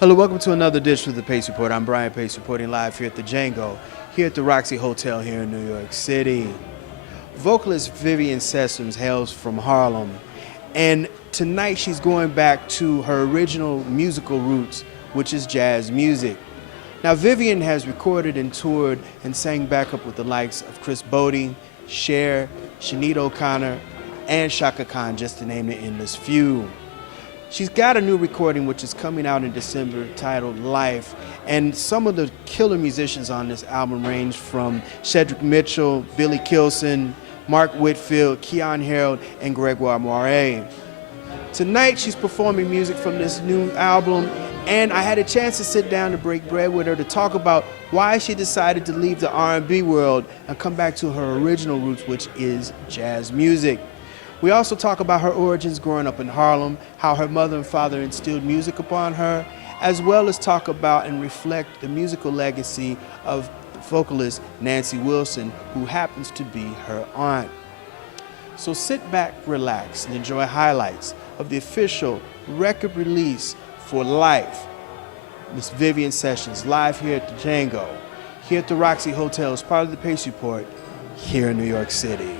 Hello, welcome to another edition of the Pace Report. I'm Brian Pace, reporting live here at the Django, here at the Roxy Hotel here in New York City. Vocalist Vivian Sessoms hails from Harlem, and tonight she's going back to her original musical roots, which is jazz music. Now, Vivian has recorded and toured and sang backup with the likes of Chris Bodie, Cher, Sinead O'Connor, and Chaka Khan, just to name the endless few. She's got a new recording which is coming out in December titled Life, and some of the killer musicians on this album range from Cedric Mitchell, Billy Kilson, Mark Whitfield, Keon Harold, and Gregoire Moiré. Tonight she's performing music from this new album, and I had a chance to sit down to break bread with her to talk about why she decided to leave the R&B world and come back to her original roots, which is jazz music. We also talk about her origins growing up in Harlem, how her mother and father instilled music upon her, as well as talk about and reflect the musical legacy of vocalist Nancy Wilson, who happens to be her aunt. So sit back, relax, and enjoy highlights of the official record release for Life. Miss Vivian Sessoms, live here at the Django, here at the Roxy Hotel as part of the Pace Report, here in New York City.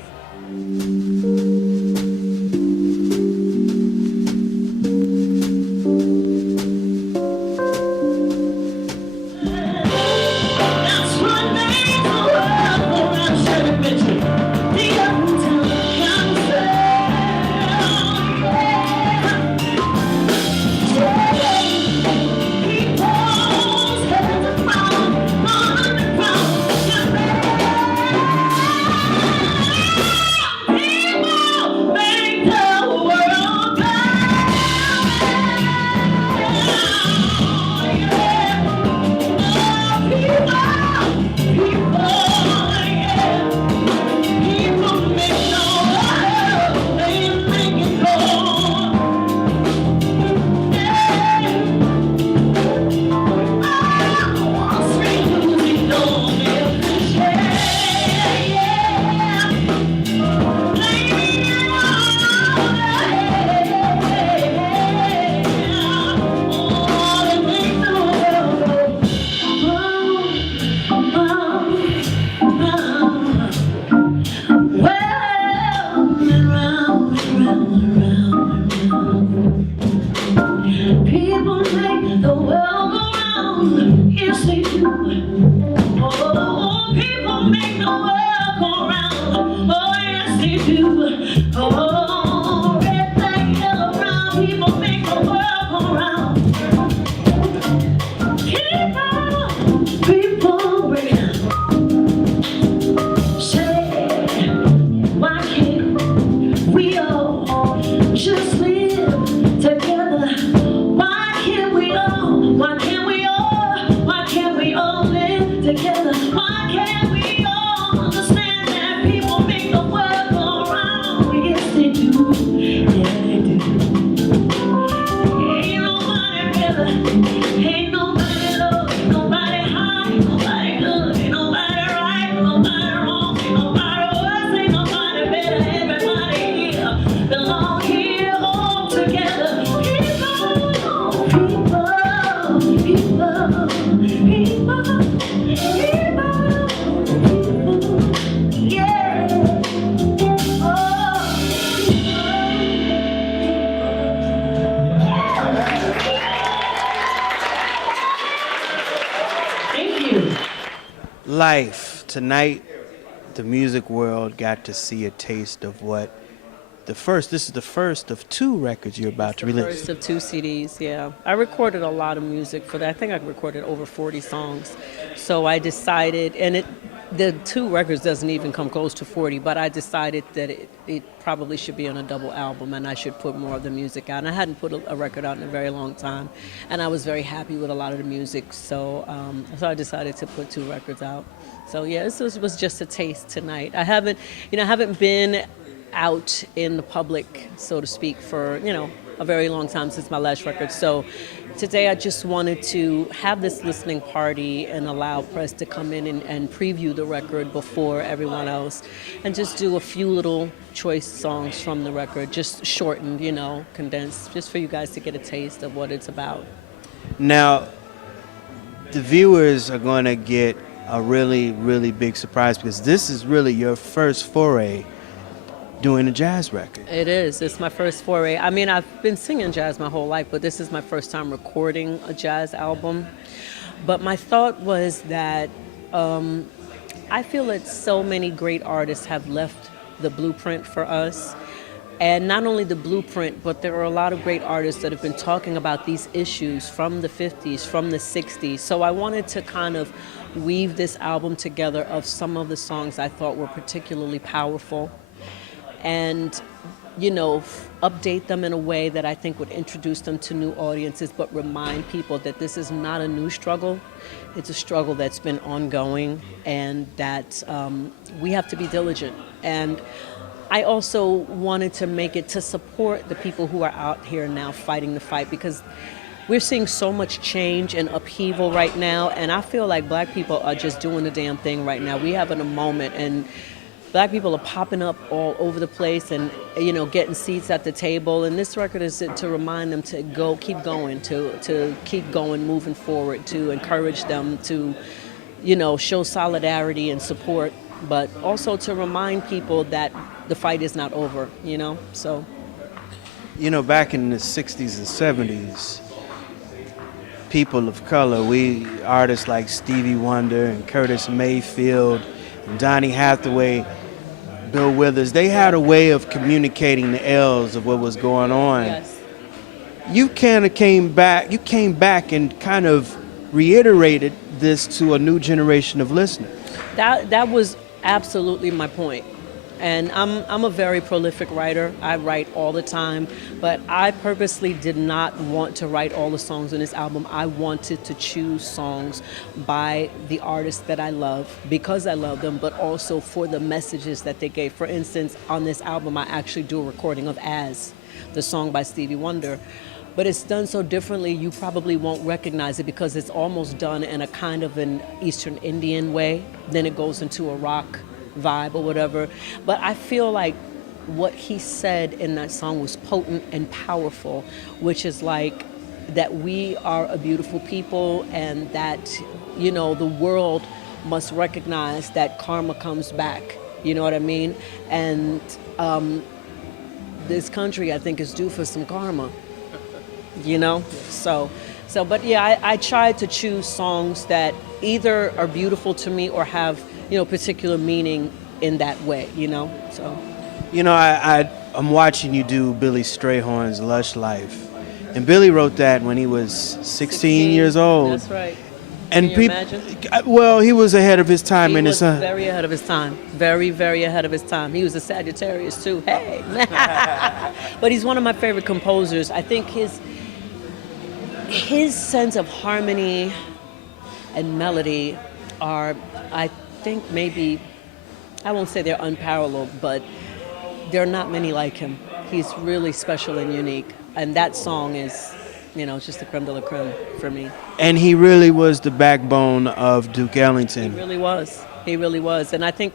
Life. Tonight, the music world got to see a taste of what this is the first of two records you're about to release. First of two CDs, yeah. I recorded a lot of music for that. I think I recorded over 40 songs. So I decided, and the two records doesn't even come close to 40, but I decided that it probably should be on a double album and I should put more of the music out. And I hadn't put a record out in a very long time, and I was very happy with a lot of the music, so I decided to put two records out. So yeah, this was just a taste tonight. I haven't been out in the public, so to speak, for, a very long time since my last record. So today I just wanted to have this listening party and allow press to come in and preview the record before everyone else, and just do a few little choice songs from the record, just shortened, condensed, just for you guys to get a taste of what it's about. Now, the viewers are going to get a really, really big surprise because this is really your first foray doing a jazz record. It is. It's my first foray. I mean, I've been singing jazz my whole life, but this is my first time recording a jazz album. But my thought was that I feel that so many great artists have left the blueprint for us. And not only the blueprint, but there are a lot of great artists that have been talking about these issues from the 50s, from the 60s. So I wanted to kind of weave this album together of some of the songs I thought were particularly powerful and, you know, update them in a way that I think would introduce them to new audiences, but remind people that this is not a new struggle. It's a struggle that's been ongoing and that we have to be diligent. And I also wanted to make it to support the people who are out here now fighting the fight, because we're seeing so much change and upheaval right now, and I feel like black people are just doing the damn thing right now. We have in a moment, and black people are popping up all over the place and, you know, getting seats at the table, and this record is to remind them to keep going, to keep going, moving forward, to encourage them to, you know, show solidarity and support, but also to remind people that the fight is not over, you know, so. You know, back in the 60s and 70s, people of color, artists like Stevie Wonder and Curtis Mayfield and Donny Hathaway, Bill Withers, they had a way of communicating the ills of what was going on. Yes. You kind of came back and kind of reiterated this to a new generation of listeners. That was absolutely my point. And I'm a very prolific writer. I write all the time, but I purposely did not want to write all the songs on this album. I wanted to choose songs by the artists that I love because I love them, but also for the messages that they gave. For instance, on this album, I actually do a recording of As, the song by Stevie Wonder. But it's done so differently, you probably won't recognize it because it's almost done in a kind of an Eastern Indian way. Then it goes into a rock vibe or whatever. But I feel like what he said in that song was potent and powerful, which is like that we are a beautiful people and that, you know, the world must recognize that karma comes back. You know what I mean? And this country, I think, is due for some karma. You know, so, but yeah, I tried to choose songs that either are beautiful to me or have, you know, particular meaning in that way, you know, so. You know, I'm watching you do Billy Strayhorn's Lush Life, and Billy wrote that when he was 16 years old. That's right. And Can you imagine? Well, he was ahead of his time. He was very ahead of his time. Very, very ahead of his time. He was a Sagittarius too. Hey, but he's one of my favorite composers. I think his sense of harmony and melody are, I think, maybe, I won't say they're unparalleled, but there are not many like him. He's really special and unique, and that song is, you know, just the creme de la creme for me. And he really was the backbone of Duke Ellington. He really was. He really was. And I think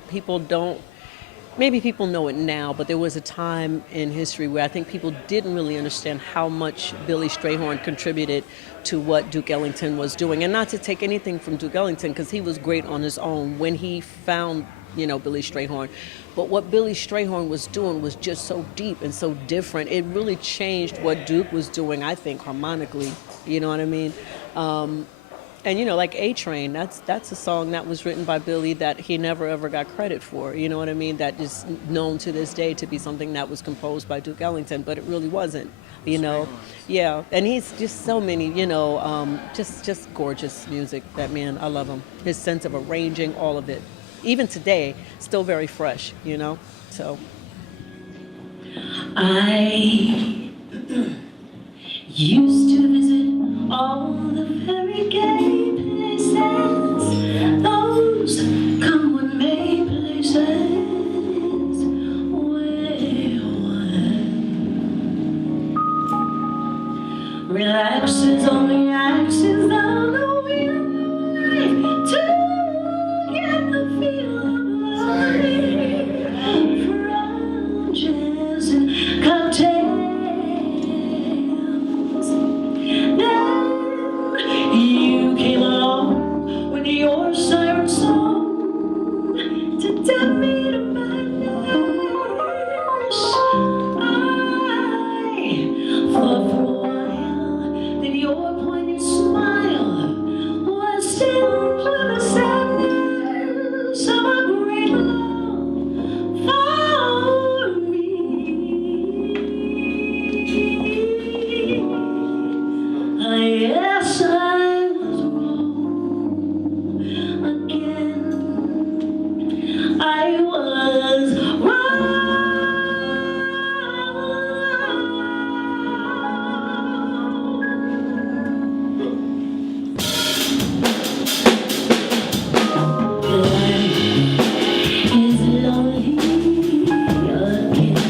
maybe people know it now, but there was a time in history where I think people didn't really understand how much Billy Strayhorn contributed to what Duke Ellington was doing. And not to take anything from Duke Ellington, because he was great on his own when he found, you know, Billy Strayhorn. But what Billy Strayhorn was doing was just so deep and so different. It really changed what Duke was doing, I think, harmonically. You know what I mean? And, you know, like A-Train, that's a song that was written by Billy that he never ever got credit for. You know what I mean? That is known to this day to be something that was composed by Duke Ellington, but it really wasn't, you know? Yeah, and he's just so many, you know, just gorgeous music, that man. I love him. His sense of arranging, all of it. Even today, still very fresh, you know? So. I used to visit all the very gay places, those come with me places where one relaxes on the axis of the wheel to get the feel of life from jazz and cocktails. Then Yes, I was wrong again. I was is lonely again,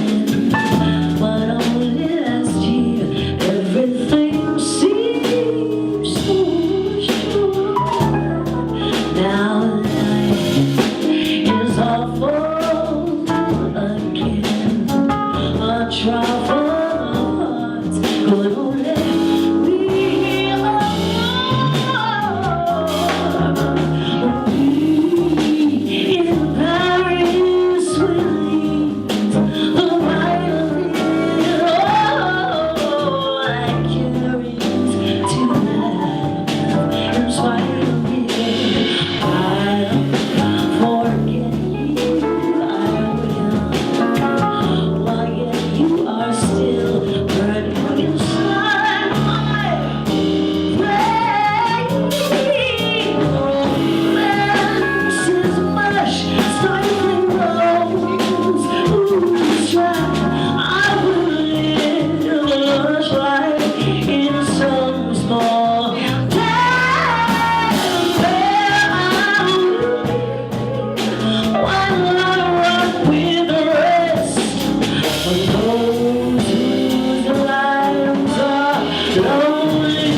but only last year everything seems so sure. Now life is awful again, a trial of hearts could only be in Paris with the violin. Oh, I carried tonight in spite of me. I'll forget you, I will, while yet you are still burning inside my brain. Romance is mush, stifling rose. Ooh, try, I will live right in some small town where I while I rock with the rest of those whose lives are lonely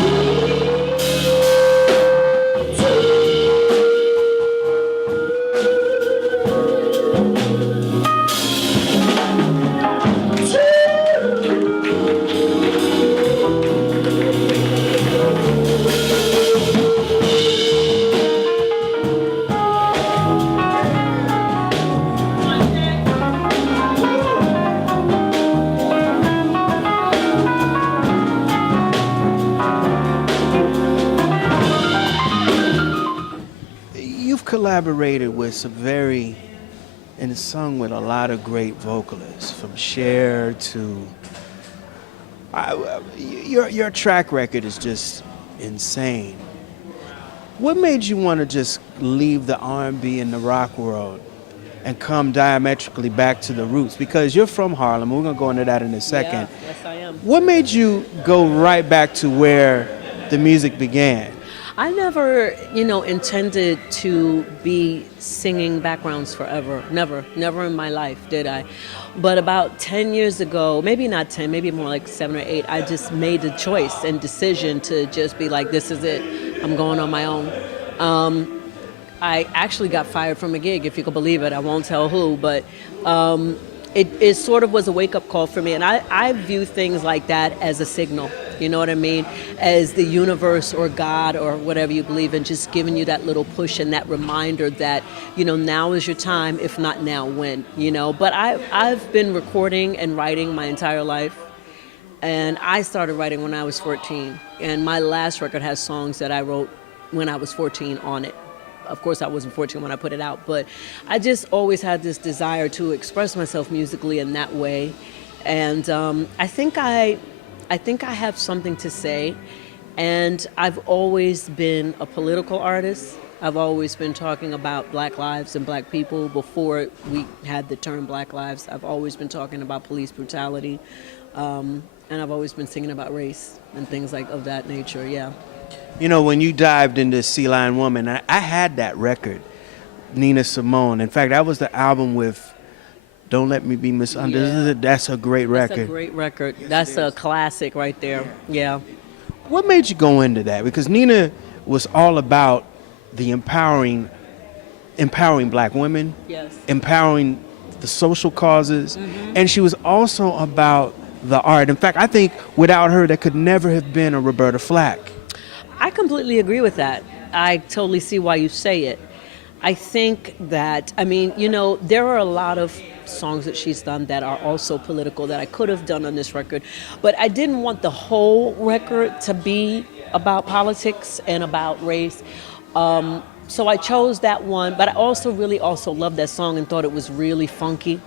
You've collaborated with some and sung with a lot of great vocalists, from Cher to your track record is just insane. What made you want to just leave the R&B and the rock world and come diametrically back to the roots? Because you're from Harlem. We're gonna go into that in a second. Yeah, yes, I am. What made you go right back to where the music began? I never, intended to be singing backgrounds forever. Never in my life did I. But about 10 years ago, maybe not 10, maybe more like 7 or 8, I just made a choice and decision to just be like, this is it. I'm going on my own. I actually got fired from a gig, if you can believe it. I won't tell who, but it sort of was a wake-up call for me. And I view things like that as a signal, you know what I mean? As the universe or God or whatever you believe in, just giving you that little push and that reminder that, now is your time, if not now, when, But I've been recording and writing my entire life. And I started writing when I was 14. And my last record has songs that I wrote when I was 14 on it. Of course, I wasn't 14 when I put it out, but I just always had this desire to express myself musically in that way. And I think I have something to say. And I've always been a political artist. I've always been talking about Black lives and Black people before we had the term Black lives. I've always been talking about police brutality. And I've always been singing about race and things of that nature, yeah. When you dived into Sea Lion Woman, I had that record, Nina Simone. In fact, that was the album with Don't Let Me Be Misunderstood. Yeah. That's a great record. That's a great record. That's a classic right there. Yeah. What made you go into that? Because Nina was all about the empowering Black women, Yes. empowering the social causes, and she was also about the art. In fact, I think without her, there could never have been a Roberta Flack. I completely agree with that. I totally see why you say it. I think that, I mean, you know, there are a lot of songs that she's done that are also political that I could have done on this record, but I didn't want the whole record to be about politics and about race. So I chose that one, but I also really also loved that song and thought it was really funky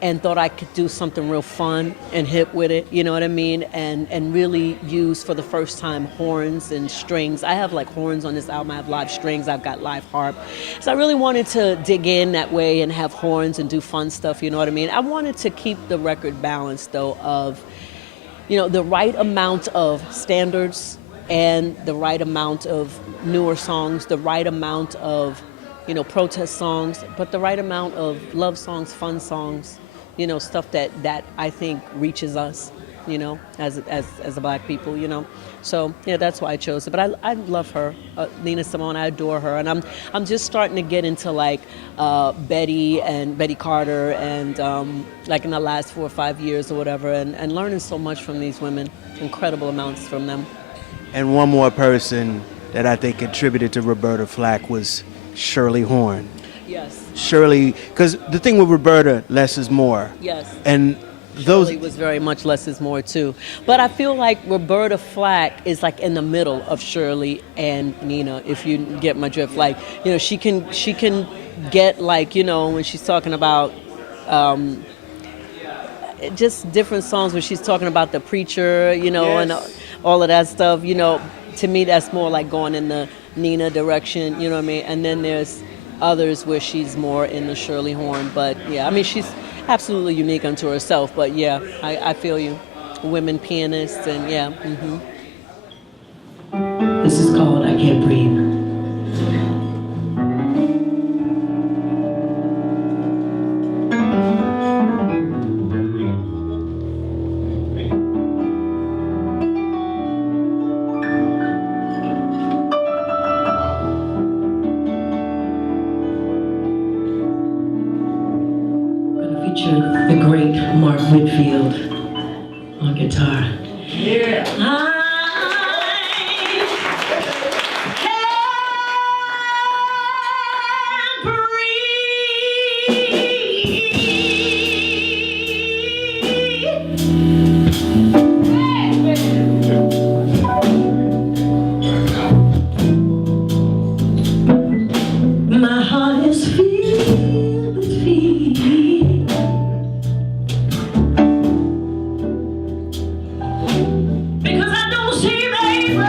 and thought I could do something real fun and hip with it, you know what I mean? And really use for the first time horns and strings. I have like horns on this album, I have live strings, I've got live harp. So I really wanted to dig in that way and have horns and do fun stuff, you know what I mean? I wanted to keep the record balanced though of, you know, the right amount of standards and the right amount of newer songs, the right amount of, you know, protest songs, but the right amount of love songs, fun songs, you know, stuff that I think reaches us, you know, as a black people, you know. So yeah, that's why I chose it. But I love her, Nina Simone. I adore her, and I'm just starting to get into like Betty and Betty Carter, and like in the last 4 or 5 years or whatever, and learning so much from these women, incredible amounts from them. And one more person that I think contributed to Roberta Flack was Shirley Horn. Yes. Shirley, because the thing with Roberta, less is more. Yes. And those Shirley was very much less is more too. But I feel like Roberta Flack is like in the middle of Shirley and Nina, if you get my drift. Like, you know, she can get like, you know, when she's talking about just different songs when she's talking about the preacher, you know, Yes. and all of that stuff, you know, to me that's more like going in the Nina direction, you know what I mean? And then there's others where she's more in the Shirley Horn. But yeah, I mean, she's absolutely unique unto herself. But yeah, I feel you. Women pianists and yeah. Mm-hmm. This is called I Can't Breathe. The great Mark Whitfield on guitar. Yeah. My heart is filled with fear. Because I don't seem able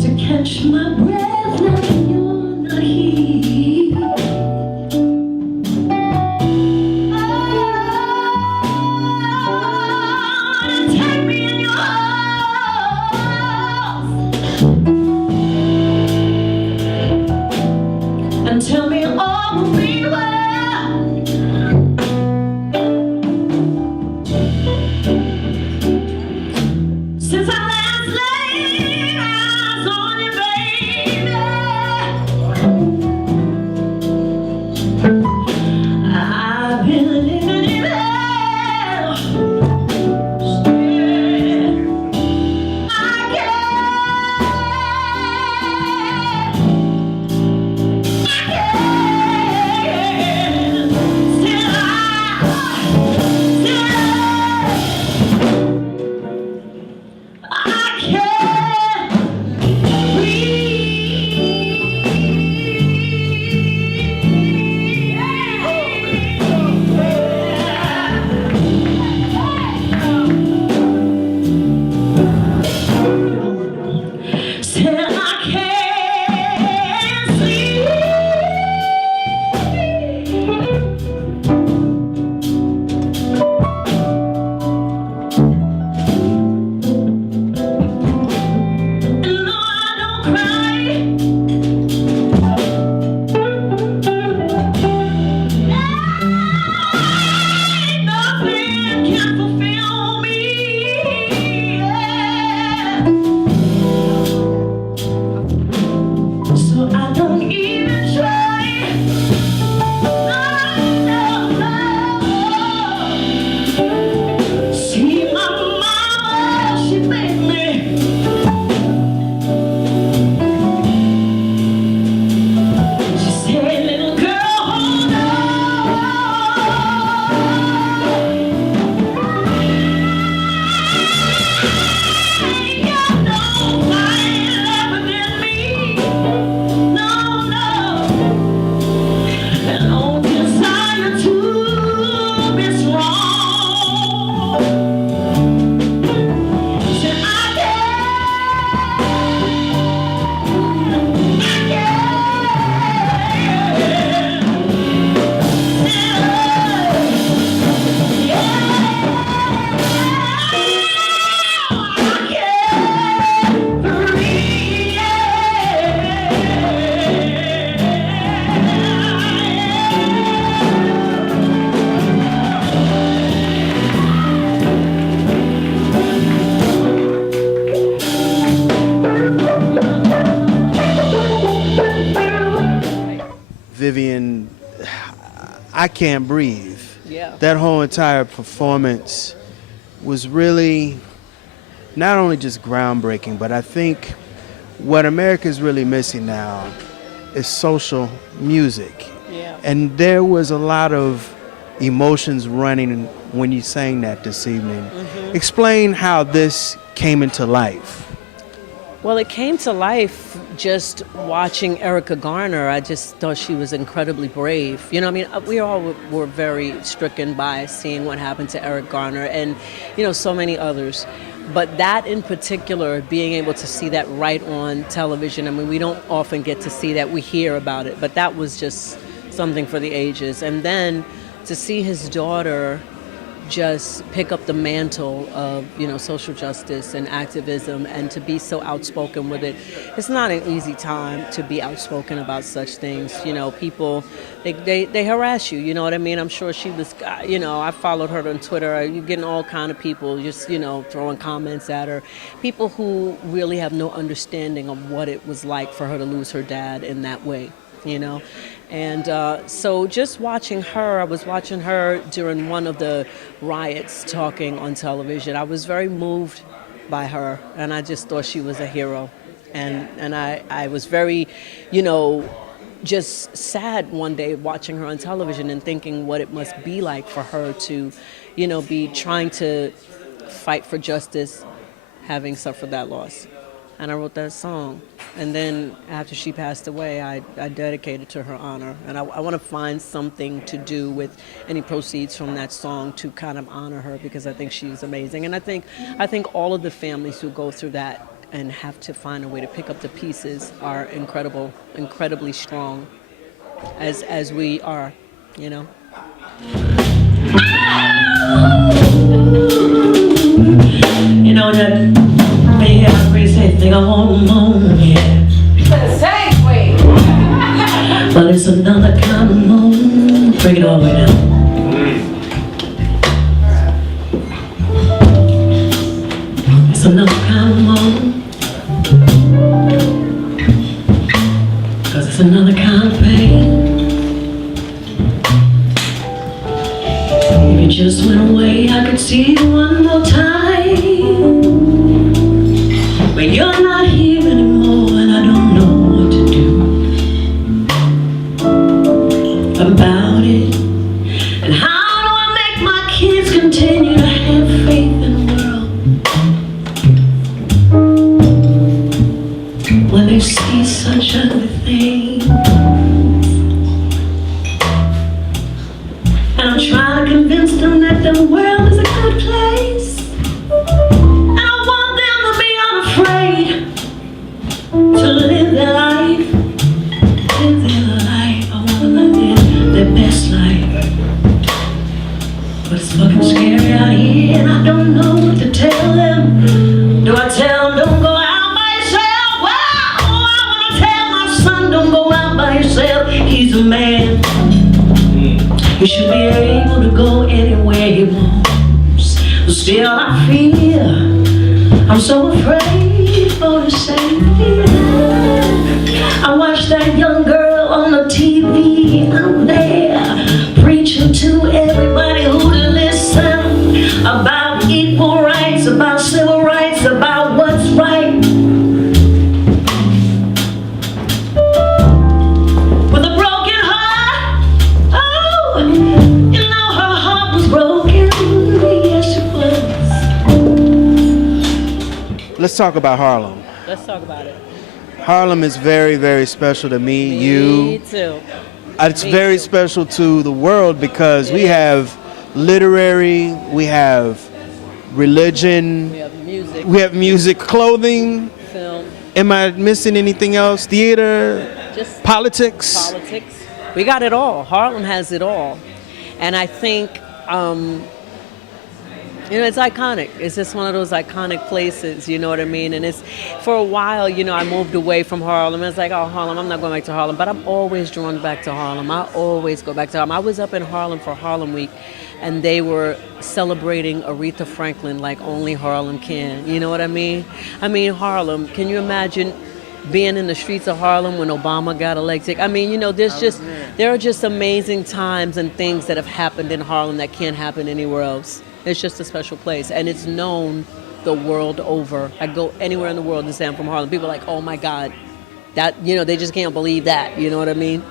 to catch my breath when you're not here. Oh, take me in your arms and tell me all will be well. Since I last laid eyes on you, babe, Vivian, I Can't Breathe. Yeah. That whole entire performance was really not only just groundbreaking, but I think what America is really missing now is social music. Yeah. And there was a lot of emotions running when you sang that this evening. Mm-hmm. Explain how this came into life. Well, it came to life just watching Erica Garner. I just thought she was incredibly brave. You know, I mean, we all were very stricken by seeing what happened to Eric Garner and, you know, so many others. But that in particular, being able to see that right on television, I mean, we don't often get to see that. We hear about it, but that was just something for the ages. And then to see his daughter just pick up the mantle of, you know, social justice and activism and to be so outspoken with it. It's not an easy time to be outspoken about such things. You know, people, they harass you, you know what I mean? I'm sure she was, you know, I followed her on Twitter. You're getting all kind of people just, you know, throwing comments at her. People who really have no understanding of what it was like for her to lose her dad in that way, you know? And so just watching her, I was watching her during one of the riots talking on television. I was very moved by her, and I just thought she was a hero. And I was very, you know, just sad one day watching her on television and thinking what it must be like for her to, you know, be trying to fight for justice, having suffered that loss. And I wrote that song. And then after she passed away, I dedicated it to her honor. And I want to find something to do with any proceeds from that song to kind of honor her, because I think she's amazing. And I think all of the families who go through that and have to find a way to pick up the pieces are incredibly strong, as we are, you know. You know that. I really say think I want moan, yeah. The same way. But it's another kind of moan. Bring it all the way down. It's another kind of moan. 'Cause it's another kind of pain. If you just went away, I could see you one more time. But you're not here anymore, and I don't know what to do about it. And how do I make my kids continue to have faith in the world when they see such ugly things? And I'm trying to convince them that the world is a good place. To live their life, I wanna live their best life. But it's fucking scary out here, and I don't know what to tell them. Do I tell them don't go out by yourself? Well, I wanna tell my son don't go out by yourself. He's a man. He should be able to go anywhere he wants. But still I fear, I'm so afraid for his safety. I watched that young girl on the TV out there preaching to everybody who to listen about equal rights, about civil rights, about what's right. With a broken heart, oh, you know her heart was broken. Yes, it was. Let's talk about Harlem. Let's talk about it. Harlem is very, very special to me, Me too. It's Me very too. special to the world because we have literary, we have religion, We have music, clothing. film, Am I missing anything else? Theater, just politics? politics. We got it all. Harlem has it all. And I think, you know, it's iconic. It's just one of those iconic places, you know what I mean? And it's, for a while, you know, I moved away from Harlem. It's like, oh, Harlem, I'm not going back to Harlem. But I'm always drawn back to Harlem. I always go back to Harlem. I was up in Harlem for Harlem Week, and they were celebrating Aretha Franklin like only Harlem can. You know what I mean? I mean, Harlem, can you imagine being in the streets of Harlem when Obama got elected. I mean, you know, there are just amazing times and things that have happened in Harlem that can't happen anywhere else. It's just a special place, and it's known the world over. I go anywhere in the world and say I'm from Harlem. People are like, oh my God, that, you know, they just can't believe that. You know what I mean?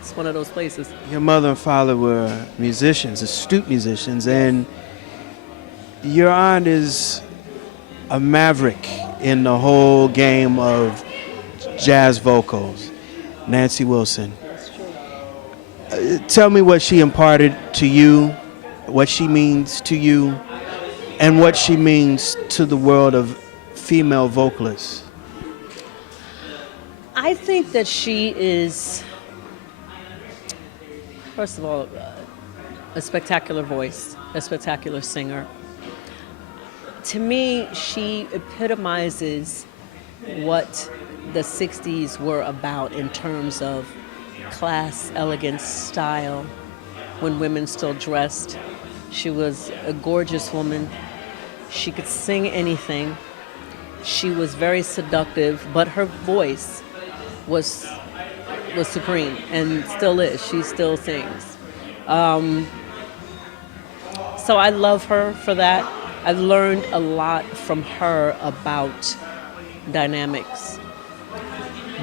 It's one of those places. Your mother and father were musicians, astute musicians, and your aunt is a maverick in the whole game of jazz vocals, Nancy Wilson. That's true. Tell me what she imparted to you, what she means to you, and what she means to the world of female vocalists. I think that she is, first of all, a spectacular voice, a spectacular singer. To me, she epitomizes what the 60s were about in terms of class, elegance, style, when women still dressed. She was a gorgeous woman. She could sing anything. She was very seductive, but her voice was supreme and still is. She still sings. So I love her for that. I've learned a lot from her about dynamics,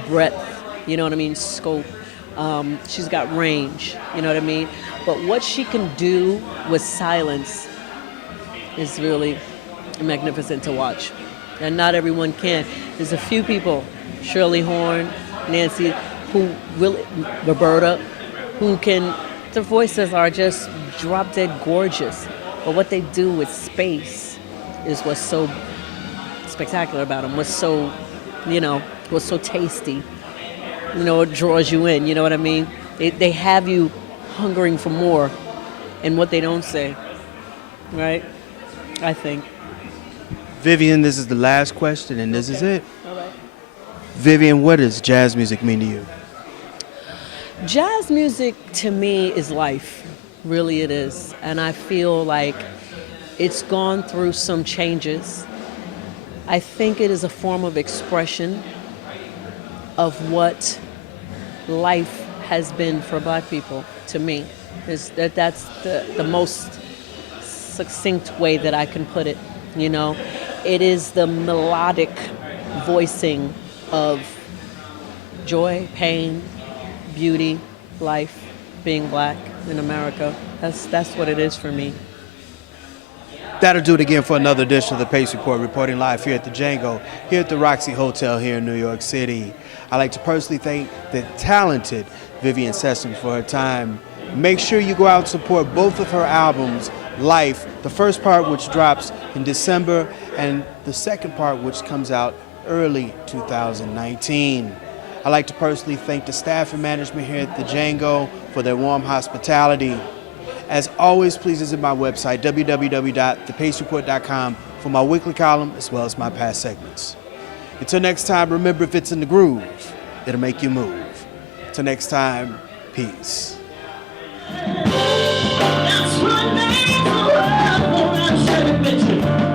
breadth, you know what I mean, scope. She's got range, you know what I mean? But what she can do with silence is really magnificent to watch. And not everyone can. There's a few people, Shirley Horn, Nancy, Roberta, who can, their voices are just drop dead gorgeous. But what they do with space is what's so spectacular about them, what's so, you know, what's so tasty. You know, it draws you in, you know what I mean? They have you hungering for more, and what they don't say, right? I think. Vivian, this is the last question, and this is it. All right. Vivian, what does jazz music mean to you? Jazz music to me is life, really it is. And I feel like it's gone through some changes. I think it is a form of expression of what life has been for Black people, to me. That's the most succinct way that I can put it, you know. It is the melodic voicing of joy, pain, beauty, life, being Black in America. That's what it is for me. That'll do it again for another edition of the Pace Report, reporting live here at the Django, here at the Roxy Hotel here in New York City. I'd like to personally thank the talented Vivian Sessoms for her time. Make sure you go out and support both of her albums, Life, the first part which drops in December, and the second part which comes out early 2019. I'd like to personally thank the staff and management here at the Django for their warm hospitality. As always, please visit my website, www.thepacereport.com, for my weekly column as well as my past segments. Until next time, remember, if it's in the groove, it'll make you move. Until next time, peace. That's what makes the world go round,